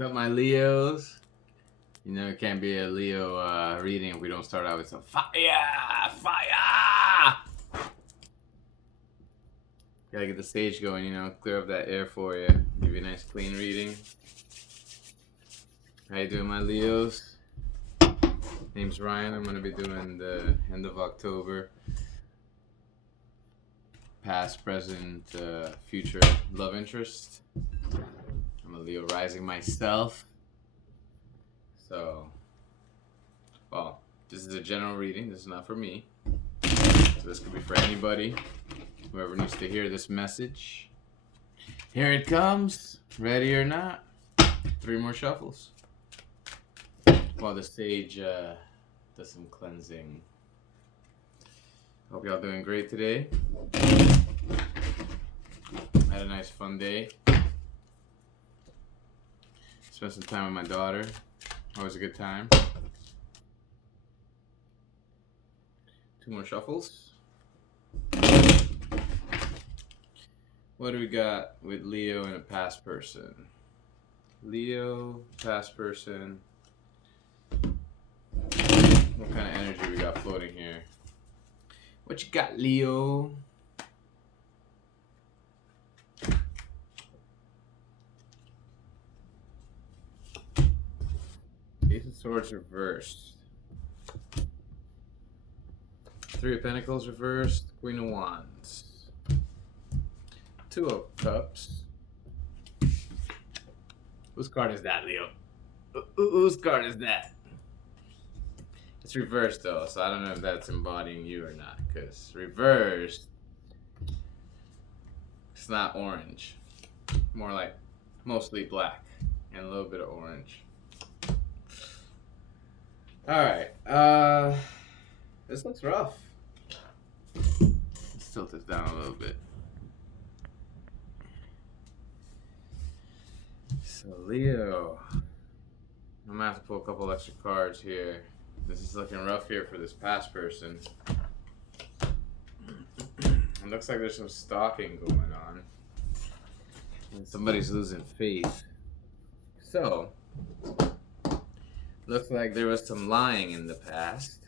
What's up, my Leos? You know, it can't be a Leo reading if we don't start out with some fire! Fire! Gotta get the stage going, you know, clear up that air for you. Give you a nice clean reading. How you doing, my Leos? Name's Ryan. I'm gonna be doing the end of October. Past, present, future love interest. I'm a Leo rising myself. So, well, this is a general reading. This is not for me. So this could be for anybody, whoever needs to hear this message. Here it comes. Ready or not. 3 more shuffles. While the sage does some cleansing. Hope y'all doing great today. Had a nice fun day. Spent some time with my daughter. Always a good time. 2 more shuffles. What do we got with Leo and a past person? Leo, past person. What kind of energy we got floating here? What you got, Leo? Ace of Swords reversed. 3 of Pentacles reversed. Queen of Wands. 2 of Cups. Whose card is that, Leo? Whose card is that? It's reversed though, so I don't know if that's embodying you or not. Because reversed, it's not orange. More like mostly black and a little bit of orange. Alright, this looks rough. Let's tilt this down a little bit. So Leo, I'm gonna have to pull a couple extra cards here. This is looking rough here for this past person. It looks like there's some stalking going on. And somebody's losing faith. So, looks like there was some lying in the past.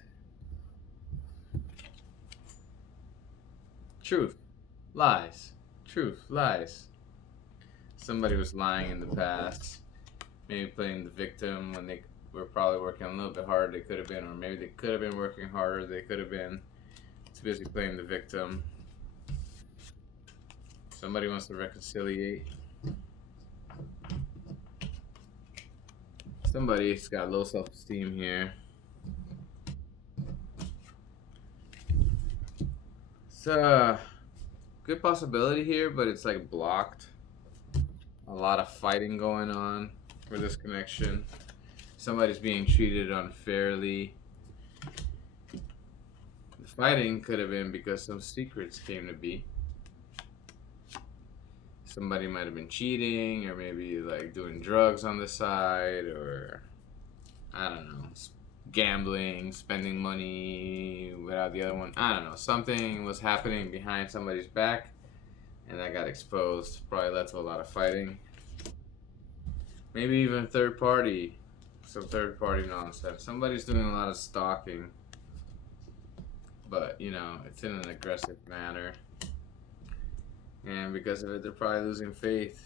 Truth, lies. Truth, lies. Somebody was lying in the past. Maybe playing the victim when they were probably working a little bit harder they could have been, or maybe they could have been working harder. They could have been too busy playing the victim. Somebody wants to reconciliate. Somebody's got low self-esteem here. It's a good possibility here, but it's like blocked. A lot of fighting going on for this connection. Somebody's being treated unfairly. The fighting could have been because some secrets came to be. Somebody might have been cheating, or maybe like doing drugs on the side, or I don't know, gambling, spending money without the other one. I don't know. Something was happening behind somebody's back, and that got exposed. Probably led to a lot of fighting. Maybe even third party. Some third party nonsense. Somebody's doing a lot of stalking, but you know, it's in an aggressive manner, and because of it, they're probably losing faith.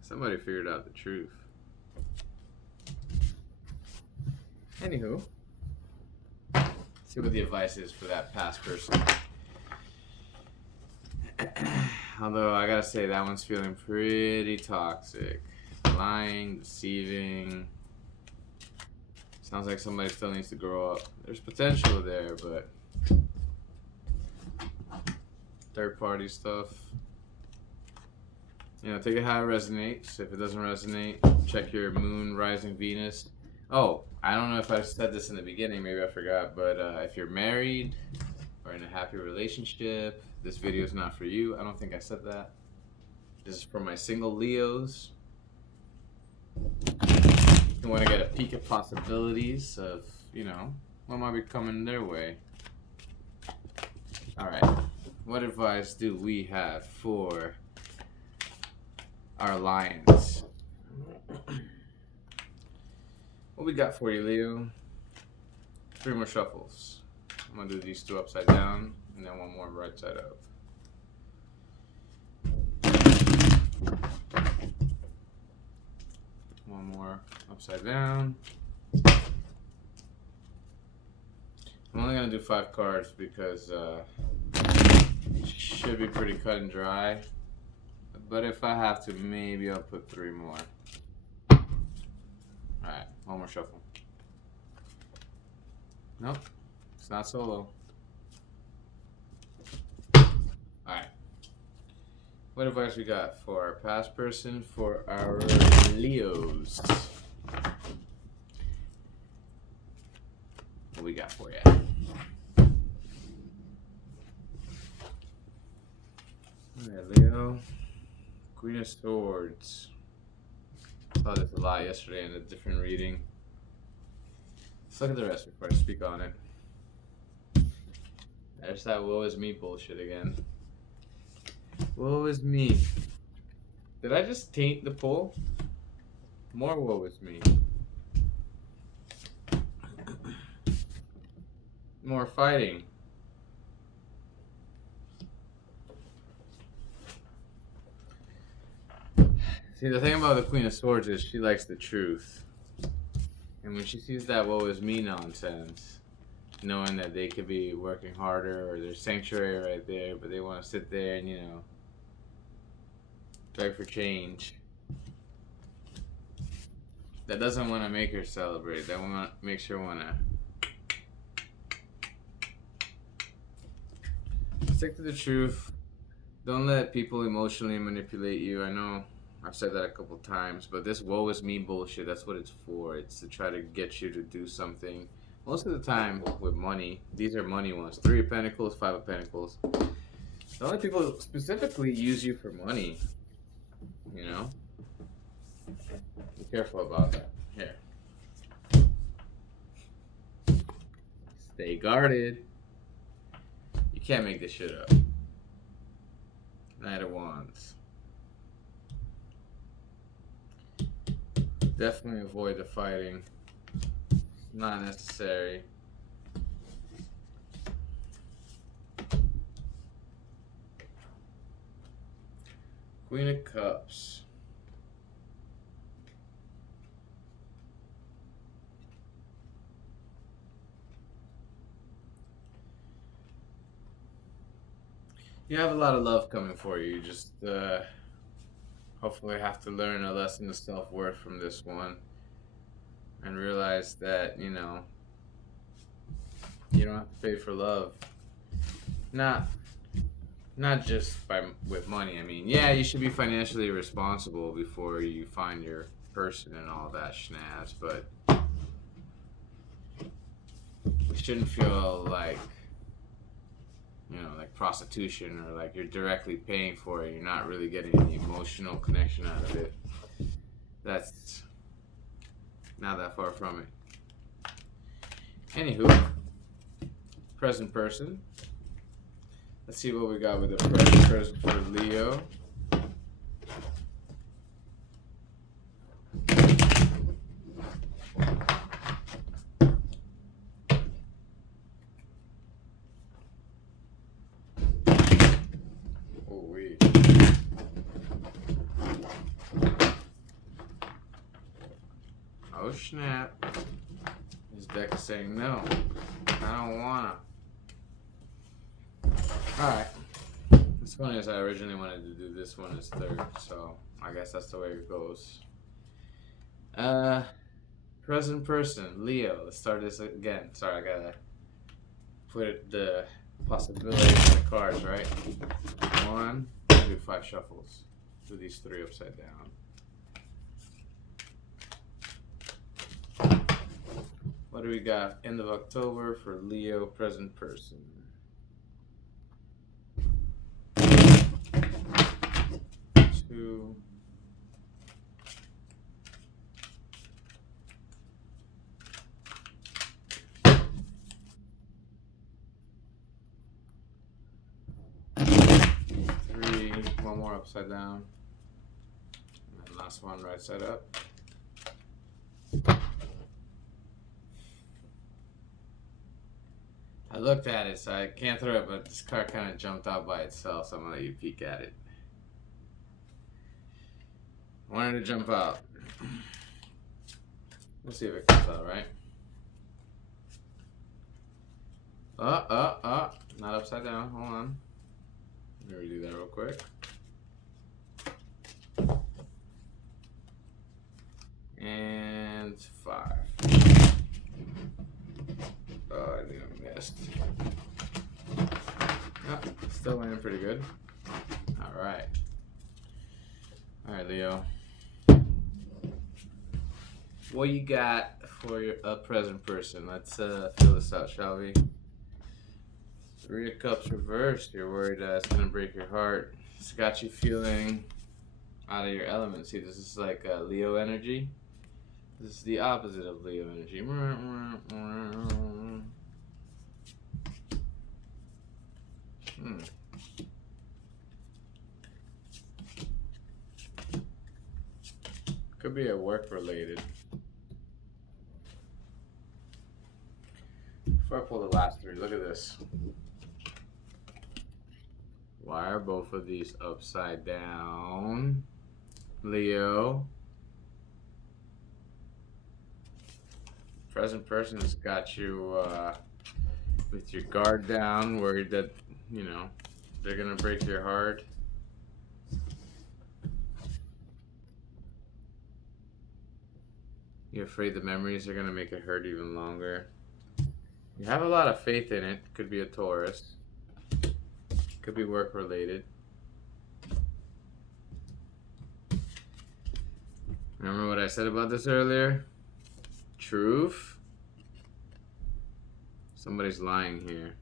Somebody figured out the truth. Anywho, let's see what the advice is for that past person. Although I gotta say that one's feeling pretty toxic. Lying, deceiving. Sounds like somebody still needs to grow up. There's potential there, but third party stuff. You know, take it how it resonates. If it doesn't resonate, check your moon, rising Venus. Oh, I don't know if I said this in the beginning, maybe I forgot, but if you're married or in a happy relationship, this video is not for you. I don't think I said that. This is for my single Leos. You want to get a peek at possibilities of, you know, what might be coming their way. Alright. What advice do we have for our lions? What we got for you, Leo? 3 more shuffles. I'm gonna do these 2 upside down and then 1 more right side up. One more upside down. I'm only gonna do 5 cards because it should be pretty cut and dry. But if I have to, maybe I'll put 3 more. Alright, 1 more shuffle. Nope, it's not solo. Alright. What advice we got for our past person, for our Leos? What we got for you? Alright, Leo. Queen of Swords. Saw this a lot yesterday in a different reading. Let's look at the rest before I speak on it. There's that woe is me bullshit again. Woe is me. Did I just taint the pull? More woe is me. More fighting. See, the thing about the Queen of Swords is she likes the truth. And when she sees that woe is me nonsense, knowing that they could be working harder or there's sanctuary right there, but they want to sit there and, you know, beg for change. That doesn't want to make her celebrate. That makes her want to stick to the truth. Don't let people emotionally manipulate you. I know I've said that a couple times, but this woe is me bullshit, that's what it's for. It's to try to get you to do something. Most of the time with money, these are money ones. 3 of Pentacles, 5 of Pentacles. The only people specifically use you for money. You know? Be careful about that. Here. Stay guarded. You can't make this shit up. Knight of Wands. Definitely avoid the fighting. Not necessary. Queen of Cups. You have a lot of love coming for you. You just hopefully have to learn a lesson of self-worth from this one and realize that, you know, you don't have to pay for love. Not just with money. I mean, yeah, you should be financially responsible before you find your person and all that schnaz, but you shouldn't feel like, you know, like prostitution or like you're directly paying for it. You're not really getting any emotional connection out of it. That's not that far from it. Anywho, present person. Let's see what we got with the present person for Leo. Oh snap. This deck is saying no. I don't wanna. Alright. What's funny is I originally wanted to do this one as 3rd, so I guess that's the way it goes. Present person, Leo. Let's start this again. Sorry, I gotta put the possibilities in the cards, right? 1, do 5 shuffles. Do these 3 upside down. What do we got? End of October for Leo, present person. Two. One more upside down. And then last one right side up. I looked at it, so I can't throw it, but this card kind of jumped out by itself, so I'm gonna let you peek at it. Wanted to jump out. Let's see if it comes out right. Not upside down. Hold on. Let me redo that real quick. And 5. Oh, I think I missed. Oh, still landing pretty good. Alright. Alright, Leo. What you got for your present person? Let's fill this out, shall we? 3 of Cups reversed. You're worried it's gonna break your heart. It's got you feeling out of your element. See, this is like Leo energy. This is the opposite of Leo energy. Could be a work related. Before I pull the last 3, look at this. Why are both of these upside down? Leo. Present person has got you with your guard down, worried that, you know, they're gonna break your heart. You're afraid the memories are gonna make it hurt even longer. You have a lot of faith in it. Could be a Taurus. Could be work related. Remember what I said about this earlier? Truth. Somebody's lying here.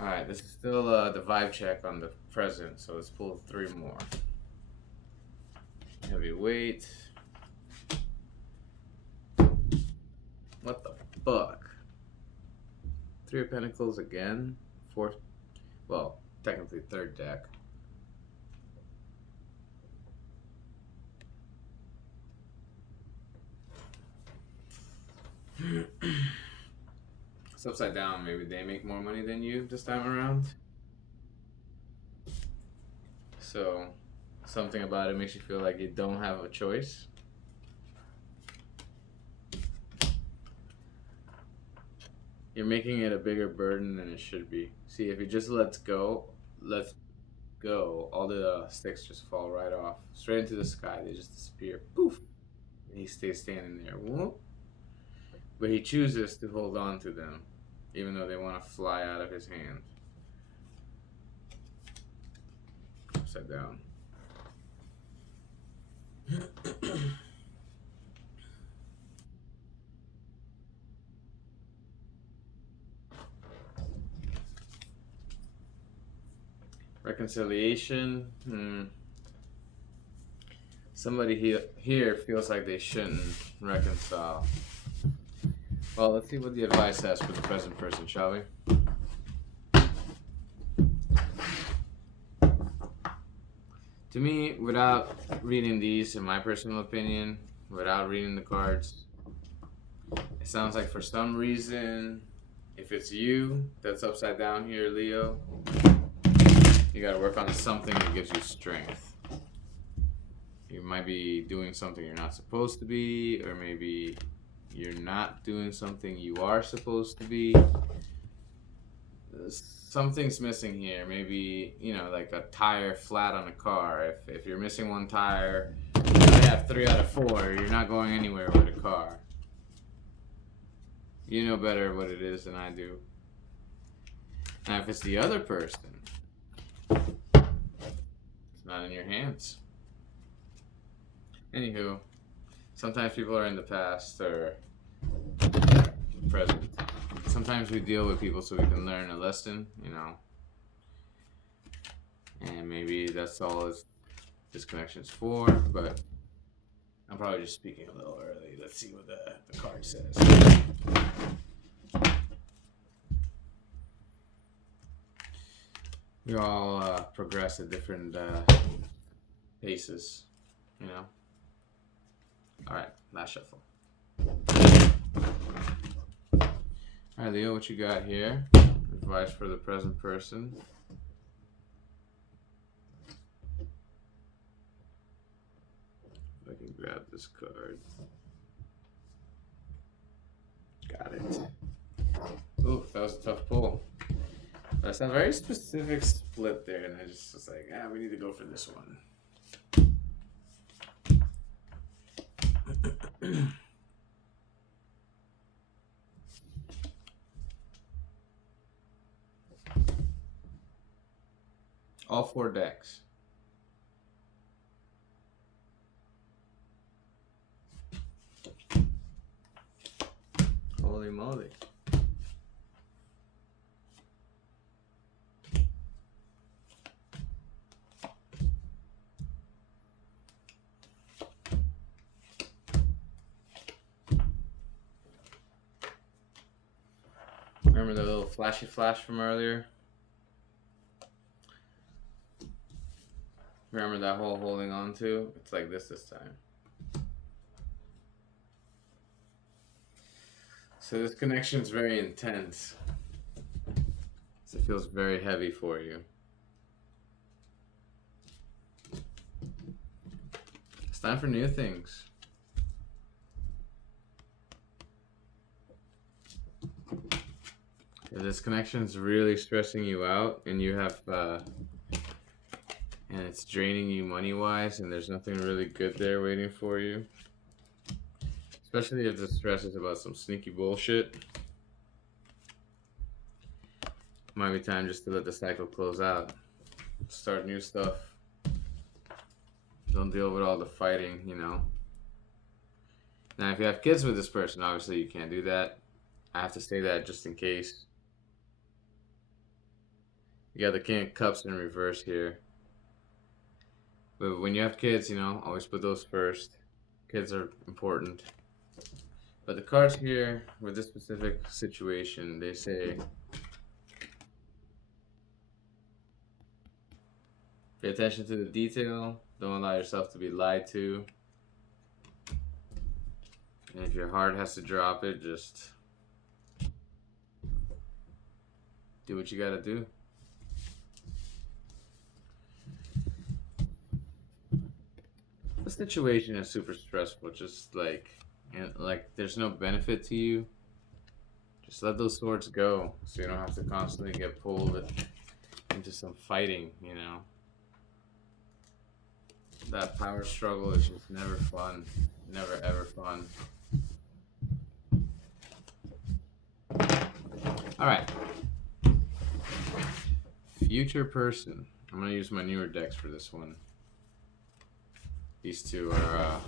Alright, this is still the vibe check on the present, so let's pull 3 more. Heavyweight. What the fuck? 3 of Pentacles again. 4th, well, technically 3rd deck. It's upside down. Maybe they make more money than you this time around. So, something about it makes you feel like you don't have a choice. You're making it a bigger burden than it should be. See, if you just let go, all the sticks just fall right off. Straight into the sky. They just disappear. Poof! And he stays standing there. Whoop. But he chooses to hold on to them, even though they want to fly out of his hand. Upside down. Reconciliation. Somebody here feels like they shouldn't reconcile. Well, let's see what the advice says for the present person, shall we? To me, without reading these, in my personal opinion, without reading the cards, it sounds like for some reason, if it's you that's upside down here, Leo, you gotta work on something that gives you strength. You might be doing something you're not supposed to be, or maybe you're not doing something you are supposed to be. Something's missing here. Maybe, you know, like a tire flat on a car. If you're missing one tire, you only have 3 out of 4, you're not going anywhere with a car. You know better what it is than I do. Now, if it's the other person, it's not in your hands. Anywho, sometimes people are in the past or present. Sometimes we deal with people so we can learn a lesson, you know. And maybe that's all this connection's for, but I'm probably just speaking a little early. Let's see what the card says. We all progress at different paces, you know. All right, last shuffle. All right, Leo, what you got here? Advice for the present person. I can grab this card. Got it. Ooh, that was a tough pull. That's a very specific split there, and I just was like, we need to go for this one. All 4 decks. Holy moly. Remember the little flashy flash from earlier? Remember that whole holding on to? It's like this time. So this connection is very intense. So it feels very heavy for you. It's time for new things. If this connection is really stressing you out and you have and it's draining you money-wise and there's nothing really good there waiting for you, especially if the stress is about some sneaky bullshit, might be time just to let the cycle close out. Start new stuff. Don't deal with all the fighting, you know. Now, if you have kids with this person, obviously you can't do that. I have to say that just in case. You got the King of Cups in reverse here. But when you have kids, you know, always put those first. Kids are important. But the cards here, with this specific situation, they say, pay attention to the detail. Don't allow yourself to be lied to. And if your heart has to drop it, just do what you gotta do. The situation is super stressful. Just like there's no benefit to you. Just let those swords go, so you don't have to constantly get pulled into some fighting. You know, that power struggle is just never fun. Never ever fun. All right. Future person. I'm gonna use my newer decks for this one. These two are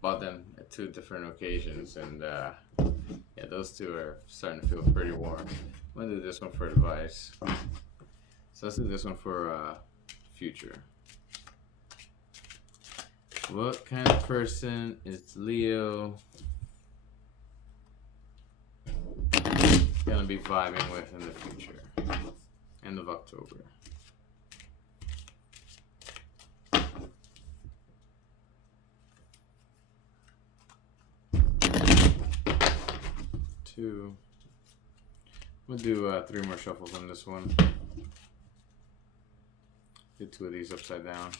bought them at 2 different occasions, and yeah, those two are starting to feel pretty warm. I'm gonna do this one for advice. So let's do this one for future. What kind of person is Leo gonna be vibing with in the future? End of October. I'm gonna do 3 more shuffles on this one. Do 2 of these upside down.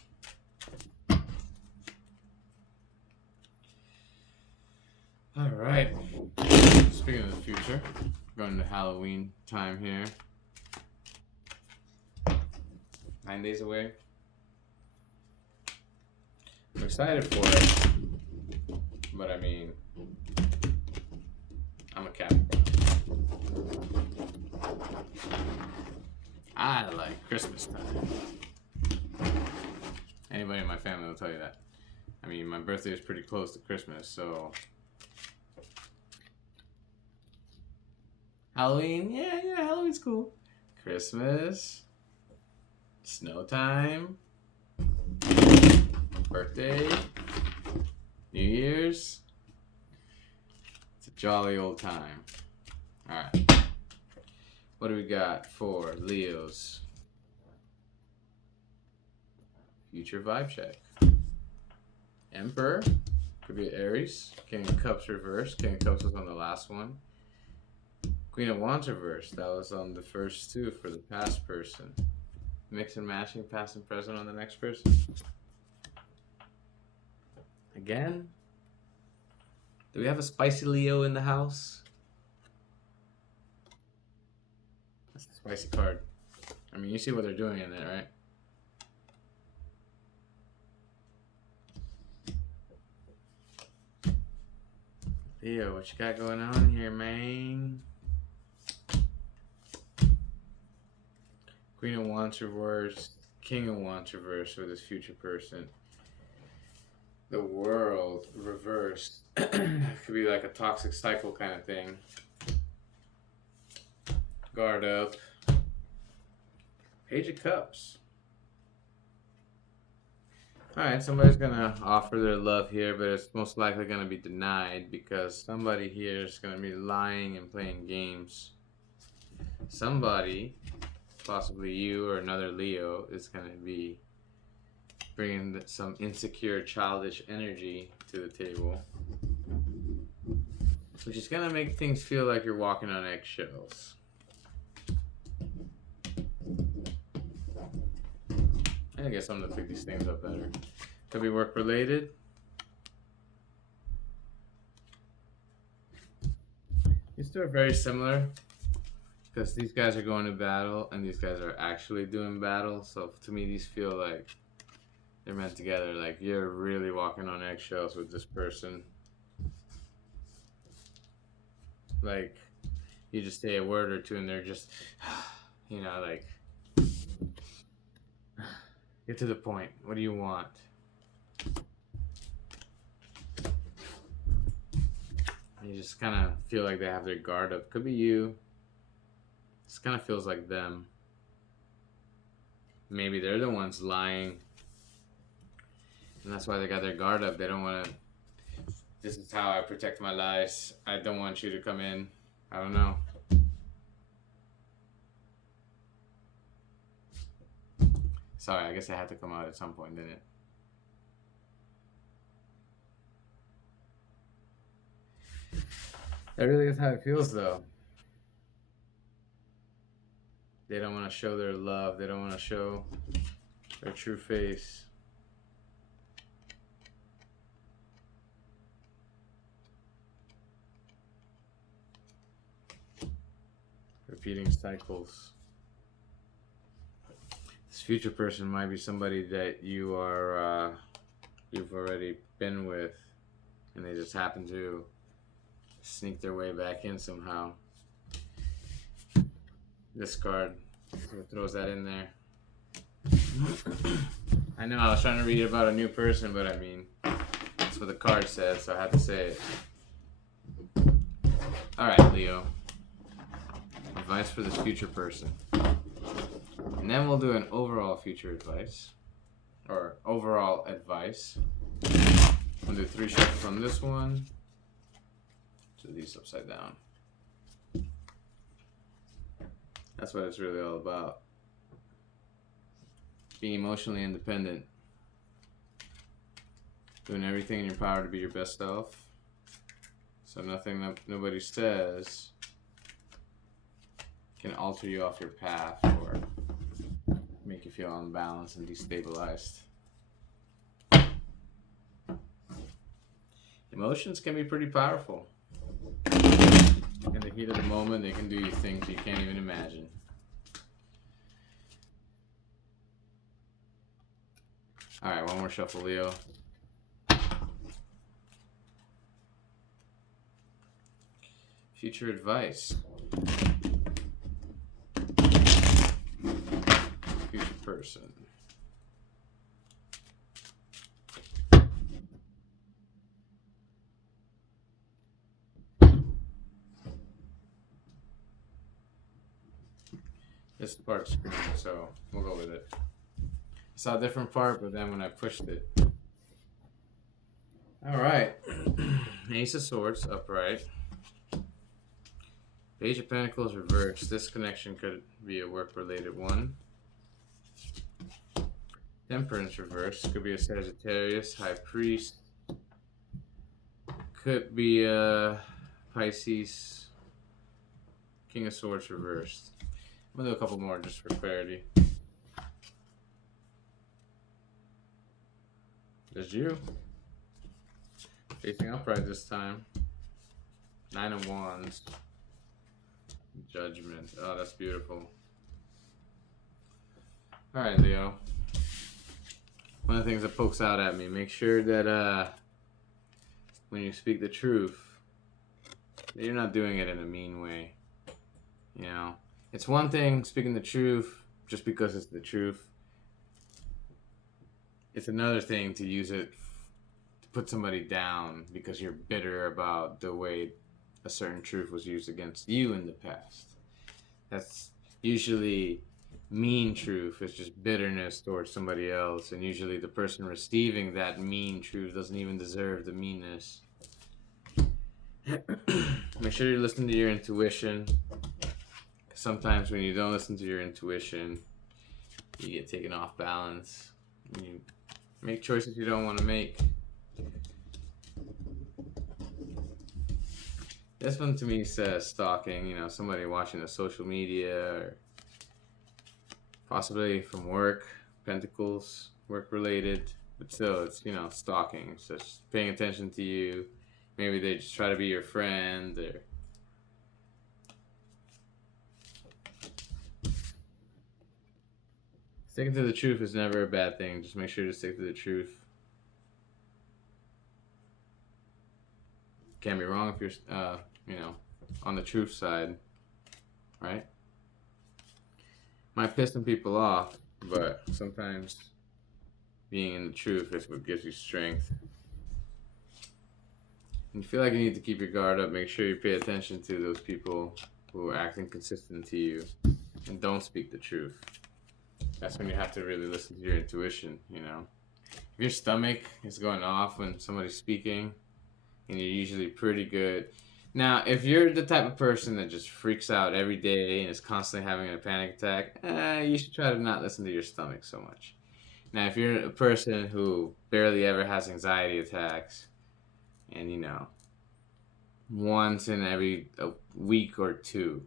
All right. Speaking of the future, going to Halloween time here. 9 days away. I'm excited for it, but I mean, I'm a Capricorn. I like Christmas time. Anybody in my family will tell you that. I mean, my birthday is pretty close to Christmas, so Halloween, yeah, Halloween's cool. Christmas, snow time, birthday, New Year's. It's a jolly old time. All right. What do we got for Leo's future vibe check? Emperor. Could be Aries. King of Cups reverse. King of Cups was on the last one. Queen of Wands reverse. That was on the first two for the past person. Mix and matching past and present on the next person. Again? Do we have a spicy Leo in the house? That's the spicy card. I mean, you see what they're doing in it, right? Leo, what you got going on here, man? Queen of Wands reverse, King of Wands reverse for this future person. The World reversed. Could be like a toxic cycle kind of thing. Guard up. Page of Cups. Alright, somebody's gonna offer their love here, but it's most likely gonna be denied because somebody here is gonna be lying and playing games. Somebody, possibly you or another Leo, is gonna be bringing some insecure, childish energy to the table, which is gonna make things feel like you're walking on eggshells. I guess I'm gonna pick these things up better. Could be work related. These two are very similar because these guys are going to battle and these guys are actually doing battle. So to me, these feel like they're meant together. Like you're really walking on eggshells with this person. Like you just say a word or two and they're just, you know, like, get to the point. What do you want? You just kind of feel like they have their guard up. Could be you. This kind of feels like them. Maybe they're the ones lying. And that's why they got their guard up. They don't want to. This is how I protect my lies. I don't want you to come in. I don't know. Sorry, I guess it had to come out at some point, didn't it? That really is how it feels, though. They don't want to show their love. They don't want to show their true face. Repeating cycles. This future person might be somebody that you are, you've already been with, and they just happen to sneak their way back in somehow. This card throws that in there. I know I was trying to read about a new person, but I mean, that's what the card says, so I had to say it. Alright, Leo. Advice for this future person. And then we'll do an overall future advice. Or overall advice. We'll do 3 shuffles from this one. So these upside down. That's what it's really all about. Being emotionally independent. Doing everything in your power to be your best self. So nothing that nobody says can alter you off your path or make you feel unbalanced and destabilized. Emotions can be pretty powerful. In the heat of the moment, they can do you things you can't even imagine. Alright, one more shuffle, Leo. Future advice. Future person. This part's screwed, so we'll go with it. I saw a different part, but then when I pushed it. Alright. Ace of Swords, upright. Page of Pentacles reversed. This connection could be a work-related one. Temperance reversed. Could be a Sagittarius, High Priest. Could be a Pisces, King of Swords reversed. I'm gonna do a couple more just for clarity. There's you. Facing upright this time. 9 of Wands. Judgment. Oh, that's beautiful. Alright, Leo. One of the things that pokes out at me, make sure that when you speak the truth, that you're not doing it in a mean way. You know? It's one thing speaking the truth just because it's the truth. It's another thing to use it to put somebody down because you're bitter about the way a certain truth was used against you in the past. That's usually mean truth. It's just bitterness towards somebody else, and usually the person receiving that mean truth doesn't even deserve the meanness. Make sure you listen to your intuition. Sometimes when you don't listen to your intuition, you get taken off balance. You make choices you don't want to make. This one to me says stalking, you know, somebody watching the social media or possibly from work, Pentacles, work related, but still it's, you know, stalking. It's just paying attention to you. Maybe they just try to be your friend or sticking to the truth is never a bad thing. Just make sure to stick to the truth. Can't be wrong if you're, you know, on the truth side, right? Might piss some people off, but sometimes being in the truth is what gives you strength. And you feel like you need to keep your guard up. Make sure you pay attention to those people who are acting consistent to you and don't speak the truth. That's when you have to really listen to your intuition, you know. If your stomach is going off when somebody's speaking, and you're usually pretty good. Now, if you're the type of person that just freaks out every day and is constantly having a panic attack, you should try to not listen to your stomach so much. Now, if you're a person who barely ever has anxiety attacks, and you know, once in every a week or two,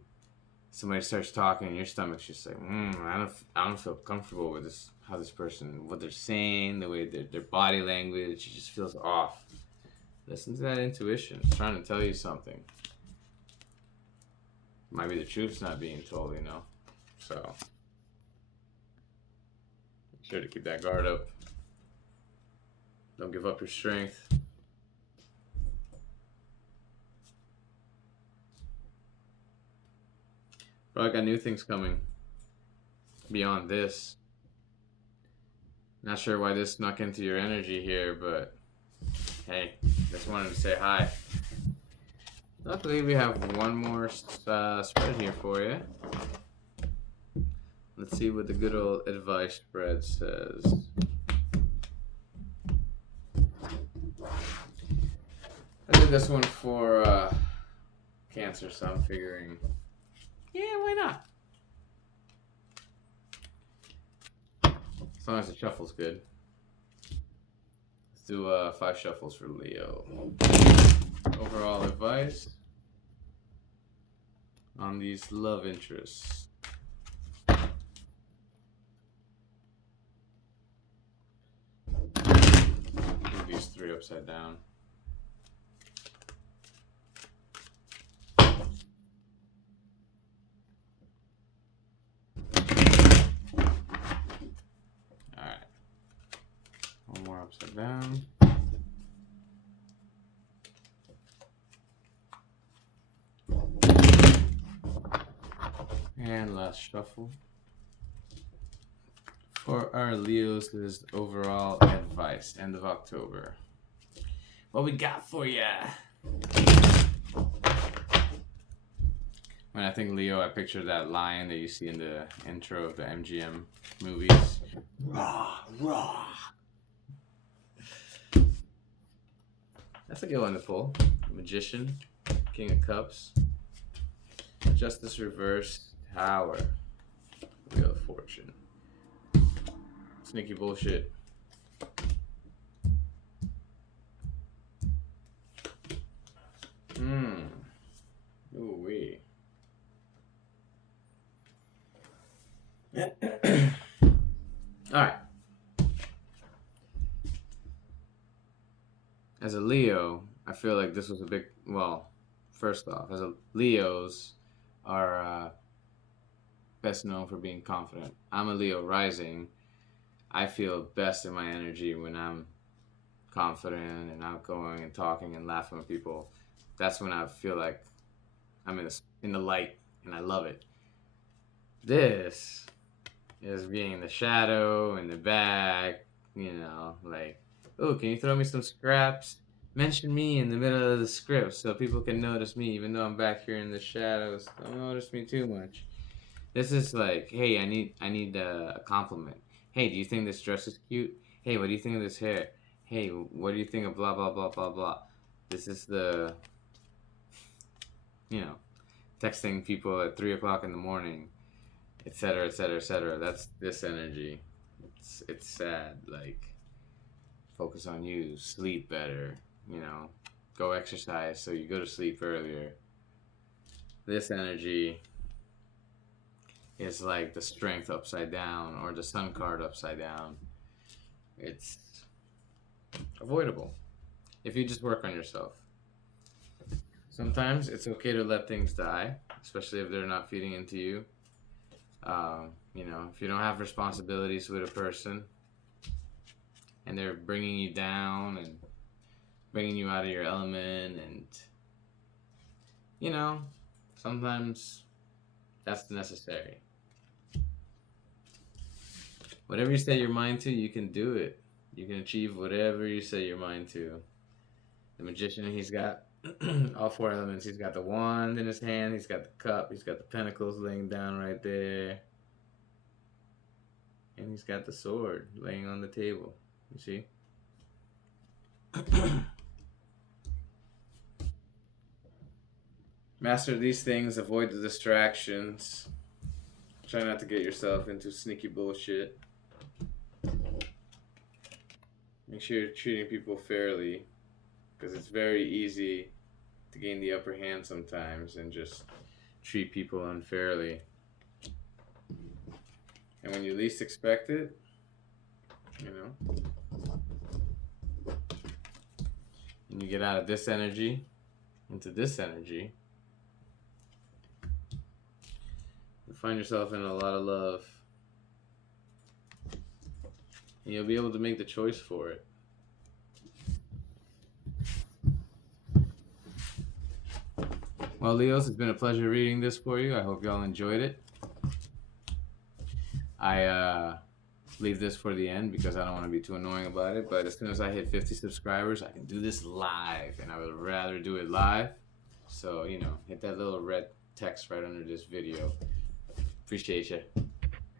somebody starts talking and your stomach's just like, I don't feel comfortable with this, how this person, what they're saying, the way their body language, it just feels off. Listen to that intuition. It's trying to tell you something. Might be the truth's not being told, you know. So make sure to keep that guard up. Don't give up your strength. Bro, I got new things coming beyond this. Not sure why this snuck into your energy here, but hey, just wanted to say hi. Luckily, we have one more spread here for you. Let's see what the good old advice spread says. I did this one for Cancer, so I'm figuring, yeah, why not? As long as the shuffle's good. Let's do 5 shuffles for Leo. Overall advice on these love interests. Move these 3 upside down. Alright. One more upside down. And last shuffle. For our Leos, this is overall advice, end of October. What we got for ya? When I think Leo, I picture that lion that you see in the intro of the MGM movies. Rah, rah. That's a good one to pull. Magician, King of Cups. Justice reverse. Tower. Wheel of Fortune. Sneaky bullshit. Ooh wee. Alright. As a Leo, I feel like this was a big. Well, first off, as a Leos are best known for being confident. I'm a Leo rising. I feel best in my energy when I'm confident and outgoing and talking and laughing with people. That's when I feel like I'm in the light and I love it. This is being in the shadow, in the back, like, oh, can you throw me some scraps? Mention me in the middle of the script so people can notice me, even though I'm back here in the shadows. Don't notice me too much. This is like, hey, I need a compliment. Hey, do you think this dress is cute? Hey, what do you think of this hair? Hey, what do you think of blah blah blah blah blah? This is the, you know, texting people at 3 o'clock in the morning, etc. etc. etc. That's this energy. It's sad. Like, focus on you, sleep better. Go exercise so you go to sleep earlier. This energy is like the strength upside down or the sun card upside down. It's avoidable if you just work on yourself. Sometimes it's okay to let things die, especially if they're not feeding into you. If you don't have responsibilities with a person and they're bringing you down and bringing you out of your element, and sometimes that's necessary. Whatever you set your mind to, you can do it. You can achieve whatever you set your mind to. The magician, he's got all four elements. He's got the wand in his hand, he's got the cup, he's got the pentacles laying down right there, and he's got the sword laying on the table. You see? Master these things, avoid the distractions. Try not to get yourself into sneaky bullshit. Make sure you're treating people fairly, because it's very easy to gain the upper hand sometimes and just treat people unfairly. And when you least expect it, and you get out of this energy into this energy, you find yourself in a lot of love. And you'll be able to make the choice for it. Well, Leos, it's been a pleasure reading this for you. I hope y'all enjoyed it. I leave this for the end because I don't want to be too annoying about it. But as soon as I hit 50 subscribers, I can do this live. And I would rather do it live. So, hit that little red text right under this video. Appreciate you.